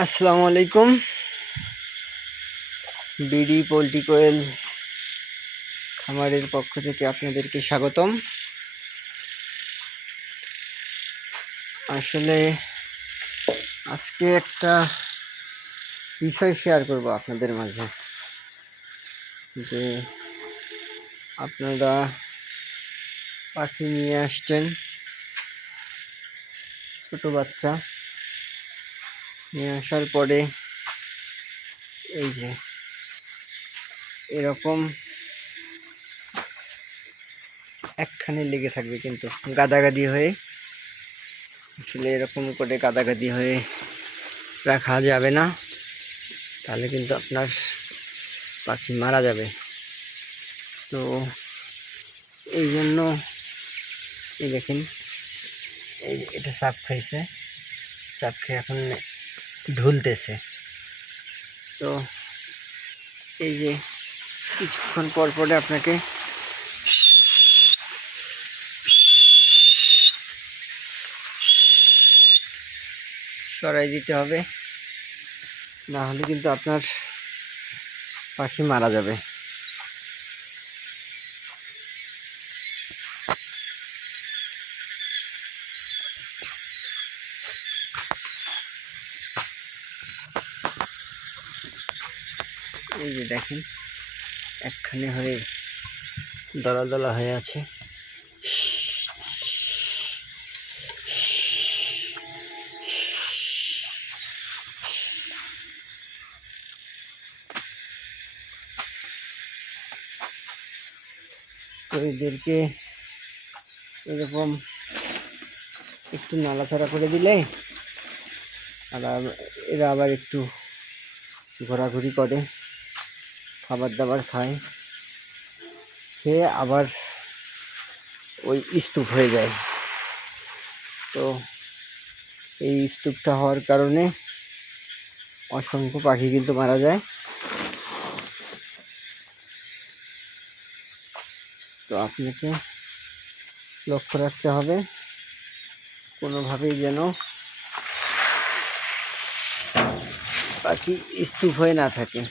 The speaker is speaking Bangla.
আসসালামু আলাইকুম। বিডি পোল্ট্রি কোয়েল খামারের পক্ষ থেকে আপনাদেরকে স্বাগতম। আসলে আজকে একটা বিষয় শেয়ার করব আপনাদের মাঝে, যে আপনারা পাখি নিয়ে আসছেন, ছোট বাচ্চা নিয়ে আসার পরে এই যে এরকম একখানে লেগে থাকবে, কিন্তু গাদাগাদি হয়ে, আসলে এরকম করে গাদাগাদি হয়ে রাখা যাবে না, তাহলে কিন্তু আপনার পাখি মারা যাবে। তো এই জন্য এই দেখেন, এই এটা চাপ খাইছে, চাপ খেয়ে এখন ঢুলতেছে। তো এই যে কিছুক্ষণ পর পরে আপনাকে সরাই দিতে হবে, না হলে কিন্তু আপনার পাখি মারা যাবে। এই যে দেখেন, একখানে হয়ে দলা দলা হয়ে আছে। তো এদেরকে এরকম একটু নাড়াচাড়া করে দিলে আর এরা আবার একটু ঘোরাঘুরি করে, খাবার দাবার খায়, খেয়ে আবার ওই স্তূপ হয়ে যায়। তো এই স্তূপটা হওয়ার কারণে অসংখ্য পাখি কিন্তু মারা যায়। তো আপনাকে লক্ষ্য রাখতে হবে কোনোভাবেই যেন পাখি স্তূপ হয়ে না থাকে।